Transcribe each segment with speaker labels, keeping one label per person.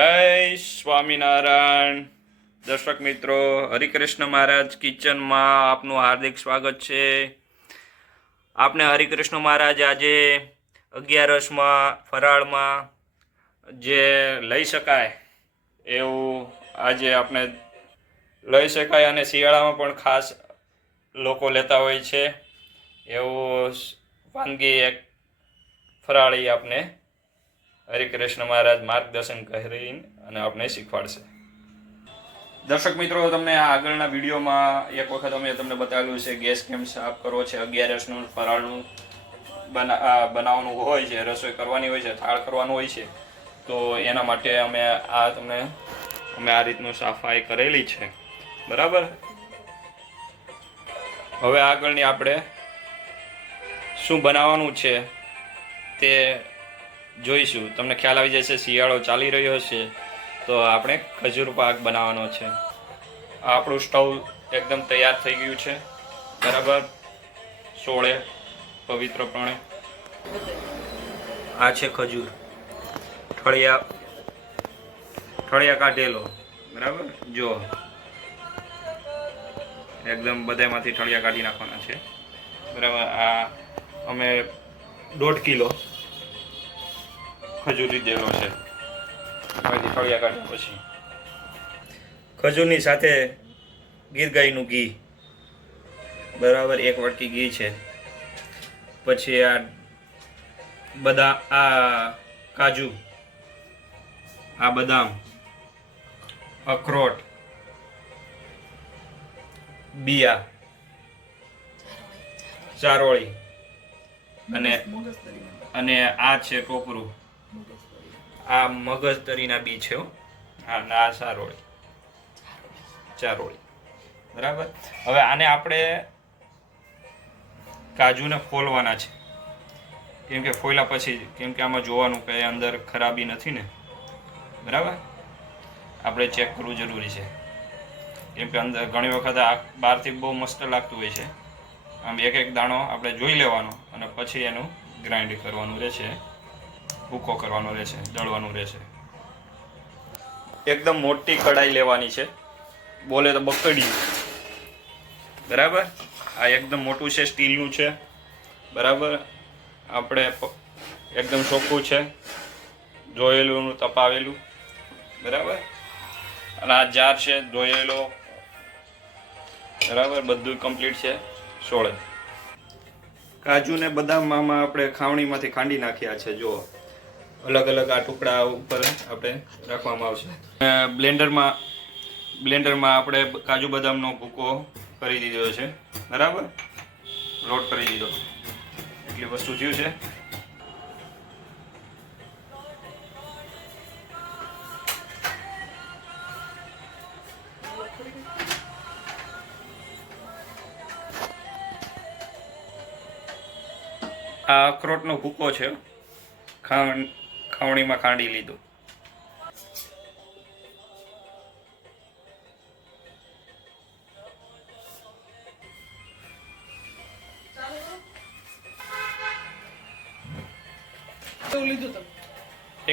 Speaker 1: જય સ્વામિનારાયણ. દર્શક મિત્રો, હરિકૃષ્ણ મહારાજ કિચનમાં આપનું હાર્દિક સ્વાગત છે. આપને હરિકૃષ્ણ મહારાજ આજે અગિયારસમાં ફરાળમાં જે લઈ શકાય એવું આજે આપણે લઈ શકાય અને શિયાળામાં પણ ખાસ લોકો લેતા હોય છે. એવું વાનગી એક ફરાળી આપને હરિકૃષ્ણ મહારાજ માર્ગદર્શન કરીને અને આપણે શીખવાડશે. દર્શક મિત્રો, તમને આગળના વિડીયોમાં એક વખત અમે તમને બતાવ્યું છે, ગેસ કેમ સાફ કરવો છે, અગિયારસનું ફરાળનું બના બનાવવાનું હોય છે, રસોઈ કરવાની હોય છે, થાળ કરવાનું હોય છે, તો એના માટે અમે આ તમને, અમે આ રીતનું સફાઈ કરેલી છે. બરાબર? હવે આગળની આપણે શું બનાવવાનું છે તે જોઈશું. તમને ખ્યાલ આવી જશે, શિયાળો ચાલી રહ્યો છે. તો આપણે ખજૂર પાક બનાવવાનો છે. આપણું સ્ટવ એકદમ તૈયાર થઈ ગયું છે. બરાબર? સોળે પવિત્રપણે આ છે ખજૂર. ઠળિયા ઠળિયા કાઢેલો. બરાબર? જો એકદમ બધામાંથી ઠળિયા કાઢી નાખવાના છે. બરાબર? આ અમે દોઢ કિલો ખજૂર જેવો છે. એમાંથી ફળિયા કાઢ્યા પછી. ખજૂરની સાથે ગીર ગાયનું ઘી. બરાબર એક વાટકી ઘી છે. પછી આ બધા આ કાજુ આ બદામ અખરોટ બિયા ચારોળી અને અને આ છે ટોપરું આ મગજ તરીના બી છે હા. ના આ સારોળી. ચારોળી. બરાબર? હવે આને આપણે કાજુને ફોલવાના છે. કેમ કે ફોલ્યા પછી, કેમ કે આમાં જોવાનું કે અંદર ખરાબી નથી ને. બરાબર? આપણે ચેક કરવું જરૂરી છે. કેમ કે અંદર ઘણી વખત આ બહારથી બહુ મસ્ત લાગતું હોય છે. આમ એક એક દાણો આપણે જોઈ લેવાનો અને પછી એનું ગ્રાઇન્ડ કરવાનું રહેશે. ભૂકો કરવાનો રહેશે દળવાનું રહેશે. એકદમ મોટી કડાઈ લેવાની છે. બોલે તો બકડી બરાબર? આ એકદમ મોટું છે સ્ટીલનું છે. બરાબર? આપણે એકદમ ચોખ્ખું છે. ધોયેલું તપાવેલું. બરાબર? અને આ જાર છે ધોયેલો. બરાબર? બધું કમ્પ્લીટ છે સોળે. કાજુ ને બદામમાં આપણે ખાવણીમાંથી ખાંડી નાખ્યા છે જો અલગ અલગ આ ટુકડા ઉપર આપણે રાખવામાં આવશે. બ્લેન્ડરમાં બ્લેન્ડરમાં આપણે કાજુ બદામનો ભૂકો કરી દીધો છે. બરાબર? લોટ કરી દીધો. એટલી વસ્તુ થયું છે. આ અખરોટનો ભૂકો છે. ખાવણ ખાવણીમાં ખાંડી લીધું.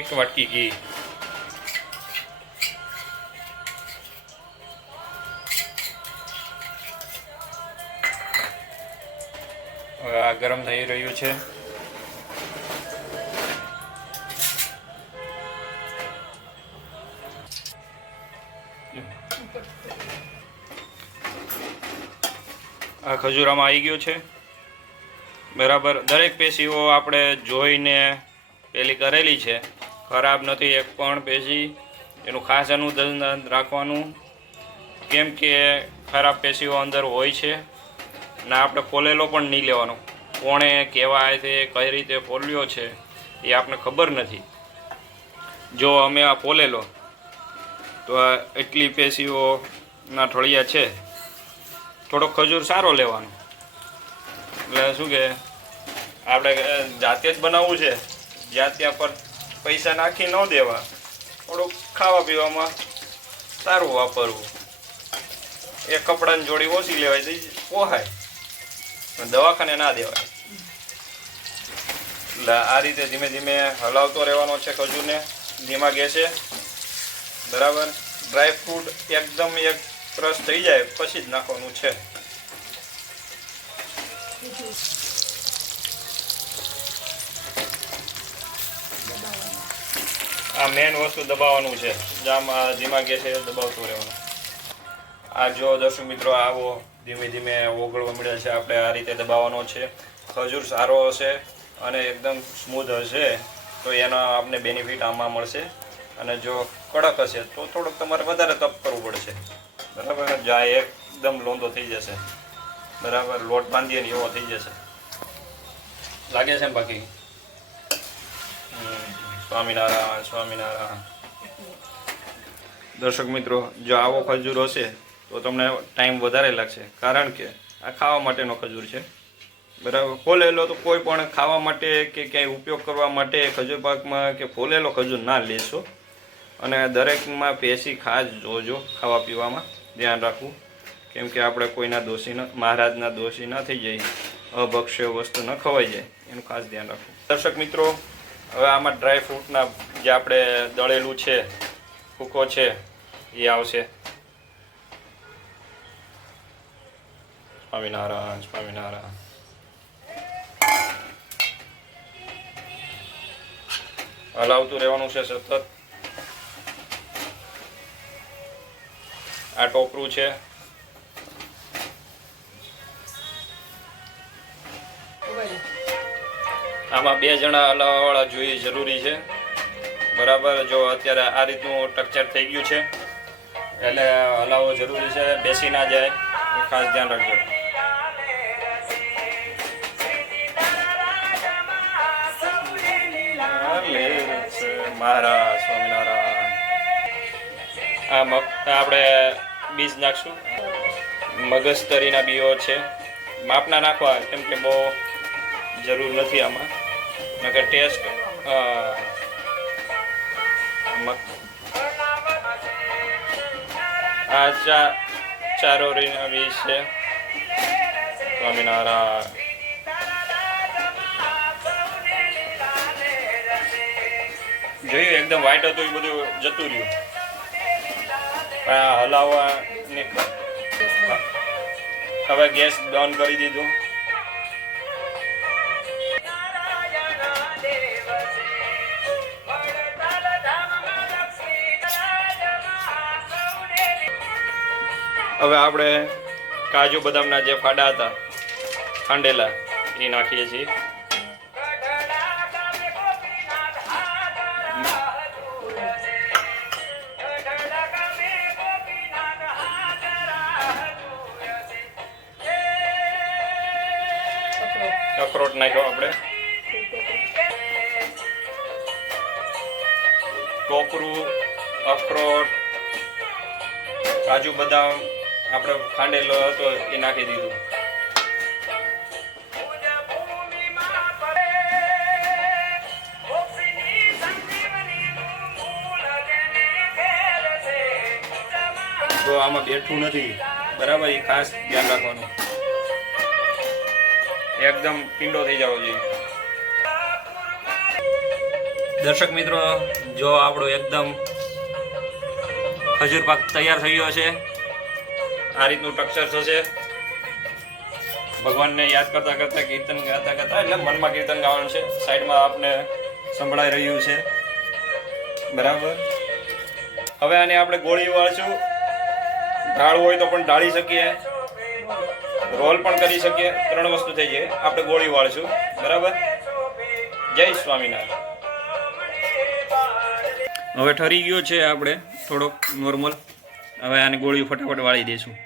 Speaker 1: એક વાટકી ઘી. હવે આ ગરમ થઈ રહ્યું છે. આ ખજૂરામાં આવી ગયો છે. બરાબર, દરેક પેશીઓ આપણે જોઈને પેલી કરેલી છે. ખરાબ નથી, એક પણ પેશી. એનું ખાસ એનું રાખવાનું. કેમ કે ખરાબ પેશીઓ અંદર હોય છે. ને આપણે ફોલેલો પણ નહીં લેવાનો. કોણે કેવા તે કઈ રીતે ફોલ્યો છે, એ આપણે ખબર નથી. જો અમે આ ફોલેલો તો એટલી પેશીઓના ઠળિયા છે. થોડો ખજૂર સારો લેવાનો. એટલે શું કે, આપણે જાતે જ બનાવવું છે. જ્યાં ત્યાં પર પૈસા નાખી ન દેવા. થોડુંક ખાવા પીવામાં સારું વાપરવું. એ કપડાની જોડી ઓછી લેવાય તો પોહાય. દવાખાને ના દેવાય. એટલે આ રીતે ધીમે ધીમે હલાવતો રહેવાનો છે ખજૂરને. ધીમા ગેસે. બરાબર? ડ્રાય ફ્રૂટ એકદમ એક ક્રશ થઈ જાય, પછી જ નાખવાનું છે. આ મેન વસ્તુ દબાવવાનું છે. જામ ધીમા ગેસે દબાવતું રહેવાનું. આ જો દર્શક મિત્રો આવો, ધીમે ધીમે ઓગળવા મળે છે, આપણે આ રીતે દબાવવાનો છે. ખજૂર સારો હશે અને એકદમ સ્મૂથ હશે, તો એનો આપને બેનિફિટ આમાં મળશે. અને જો કડક હશે તો થોડુંક તમારે વધારે તપ કરવું પડશે. બરાબર? જ્યાં એકદમ લોંદો થઈ જશે. બરાબર? લોટ બાંધીએ ને એવો થઈ જશે. લાગે છે ને બાકી? સ્વામિનારાયણ સ્વામિનારાયણ. દર્શક મિત્રો જો આવો ખજૂર હશે તો તમને ટાઈમ વધારે લાગશે. કારણ કે આ ખાવા માટેનો ખજૂર છે. બરાબર? ફોલેલો તો કોઈ પણ ખાવા માટે કે ક્યાંય ઉપયોગ કરવા માટે ખજૂર પાકમાં કે ફોલેલો ખજૂર ના લેશો. અને દરેકમાં પેશી ખાસ જોજો ખાવા પીવામાં. ધ્યાન રાખવું. કેમ કે આપણે કોઈના દોષી ન, મહારાજના દોષી ન થઈ જઈએ અભક્ષ્ય વસ્તુ ન ખવાઈ જાય. એનું ખાસ ધ્યાન રાખવું. દર્શક મિત્રો, હવે આમાં ડ્રાય ફ્રૂટના જે આપણે દળેલું છે ફૂકો છે, એ આવશે. સ્વામિનારાયણ સ્વામિનારાયણ. હલાવતું રહેવાનું છે સતત. આ ટોપરું છે. આમાં બે જણા હલાવવાવાળા જોઈએ જરૂરી છે. બરાબર જો અત્યારે આ રીતનું સ્ટ્રક્ચર થઈ ગયું છે એટલે હલાવવો જરૂરી છે બેસી ના જાય એ ખાસ ધ્યાન રાખજો. મહારાજ સ્વામિનારાયણ. આ આપણે બીજ નાખશું. મગજ તરીના બીઓ છે. માપના નાખવા કેમ કે બહુ જરૂર નથી આમાં. નકર ટેસ્ટ આ ચા ચારો રીના બીજ છે. સ્વામિનારાયણ. જોયું, એકદમ વ્હાઈટ હતું, એ બધું જતું રહ્યું. પણ આ હલાવવાની હવે ગેસ ડોન કરી દીધું. હવે આપણે કાજુ બદામના જે ફાડા હતા, ખાંડેલા એ નાખીએ છીએ. અખરોટ નાખ્યો આપણે. ટોપરું અખરોટ, કાજુ બદામ, આપણે ખાંડેલો હતો એ નાખી દીધું. તો આમાં બેઠું નથી. બરાબર? એ ખાસ ધ્યાન રાખવાનું. એકદમ પીંડો થઈ જવો જોઈએ દર્શક મિત્રો, જો આપણો એકદમ ખજૂર પાક તૈયાર થઈ ગયો છે, આ રીતનું સ્ટ્રક્ચર થશે. ભગવાનને યાદ કરતા કરતા કીર્તન ગાતા કરતા એટલે મનમાં કીર્તન ગાવાનું છે. સાઈડમાં આપને સંભળાઈ રહ્યું છે. બરાબર? હવે આને આપણે ગોળી વાળશું. ઢાળવું હોય તો પણ ઢાળી શકીએ. રોલ પણ કરી શકીએ. ત્રણ વસ્તુ થઈ જાય. આપણે ગોળી વાળશું. બરાબર? જય સ્વામિનારાયણ. હવે ઠરી ગયો છે આપણે. થોડોક નોર્મલ હવે આને ગોળી ફટાફટ વાળી દઈશું.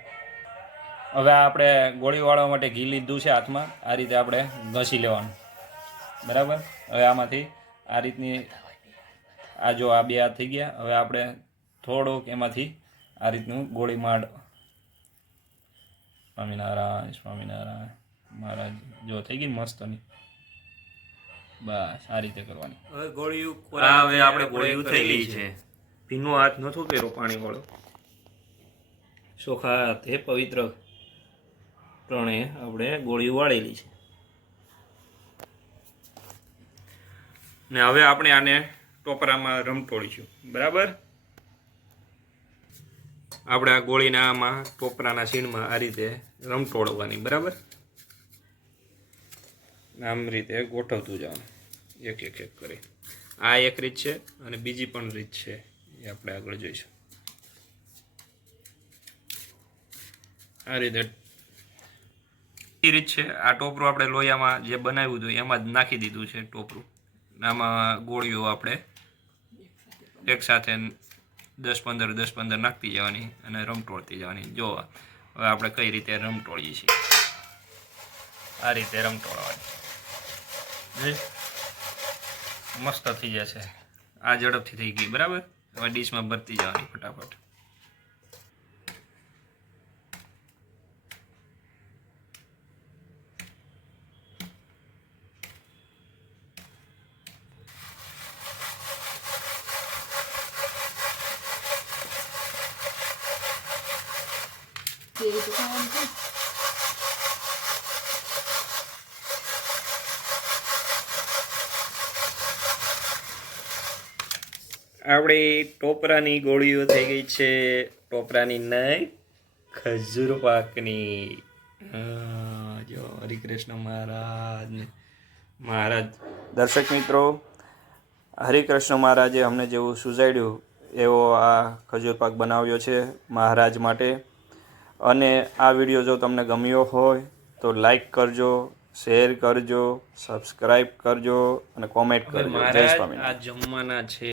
Speaker 1: હવે આપણે ગોળી વાળવા માટે ઘી લીધું છે હાથમાં. આ રીતે આપણે ઘસી લેવાનું. બરાબર? હવે આમાંથી આ રીતની આ જો આ બે હાથ થઈ ગયા. હવે આપણે થોડોક એમાંથી આ રીતનું ગોળી માંડ સ્વામિનારાયણ સ્વામિનારાયણ મહારાજ. જો થઈ ગઈ ને મસ્તની બસ આ રીતે કરવાની.
Speaker 2: હવે ગોળીયું
Speaker 1: આ હવે આપણે ગોળીઓ થયેલી છે. ભીનો હાથ નતો કર્યો પાણી વાળો ચોખા હાથે પવિત્ર ત્રણે આપણે ગોળીઓ વાળેલી છે. ને હવે આપણે આને ટોપરામાં રમતોડીશું બરાબર? આપણે આ ગોળીના આમાં ટોપરાના સીણમાં આ રીતે રમટોળવાની, બરાબર? આમ રીતે ગોઠવતું જવાનું એક એક એક કરી. આ એક રીત છે અને બીજી પણ રીત છે, એ આપણે આગળ જોઈશું. આ રીતે એ રીત છે, આ ટોપરું આપણે લોહીયામાં જે બનાવ્યું હતું, એમાં જ નાખી દીધું છે ટોપરું. આમાં ગોળીઓ આપણે એક સાથે દસ પંદર દસ પંદર નાખતી જવાની અને રમટોળતી જવાની. જોવા હવે આપણે કઈ રીતે રમટોળીએ છીએ? આ રીતે રમટોળવાની. મસ્ત થઈ જશે. આ ઝડપથી થઈ ગઈ, બરાબર? હવે ડીશમાં ભરતી જવાની ફટાફટ.
Speaker 2: કેવી રીતે ખાવાનું?
Speaker 1: આપણી ટોપરાની ગોળીઓ થઈ ગઈ છે, ટોપરાની નહીં ખજૂર પાકની જો હરિકૃષ્ણ મહારાજને મહારાજ દર્શક મિત્રો, હરિકૃષ્ણ મહારાજે અમને જેવું સુઝાડ્યું એવો આ ખજૂર પાક બનાવ્યો છે મહારાજ માટે અને આ વીડિયો જો તમને ગમ્યો હોય તો લાઈક કરજો શેર કરજો સબસ્ક્રાઈબ કરજો અને કોમેન્ટ કરજો. જય સ્વામી આ જમવાના છે.